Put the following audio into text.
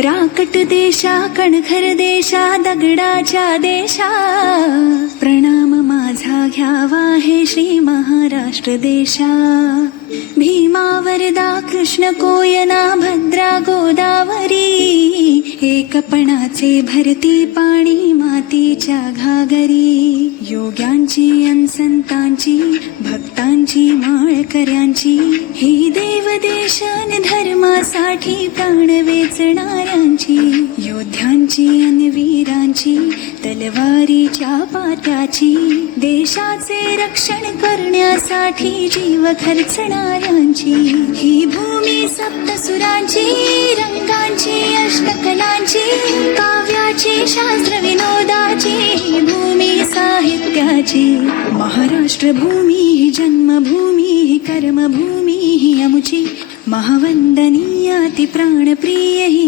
राकट देशा कणखर देशा दगडाच्या देशा, प्रणाम माझा घ्यावा हे श्री महाराष्ट्र देशा. भीमा वरदा कृष्ण कोयना भद्रा गोदावरी, एकपणाचे भरती पाणी मातीच्या घागरी. योग्यांची अन संतांची भक्तांची माळकऱ्यांची, ही देवदेशन धर्मासाठी प्राण वेचणाऱ्यांची. योद्ध्यांची अन वीरांची तलवारीच्या पाट्याची, देशाचे रक्षण करण्यासाठी जीव खर्चणाऱ्यांची. ही भूमी सप्तसुरांची रंगांची अष्टकलांची, काव्याची शास्त्र विनोदाची, ही भूमी साहित्याची. महाराष्ट्र भूमी ही जन्मभूमी ही कर्मभूमी ही अमुची, महावंदनीय ती प्राणप्रिय ही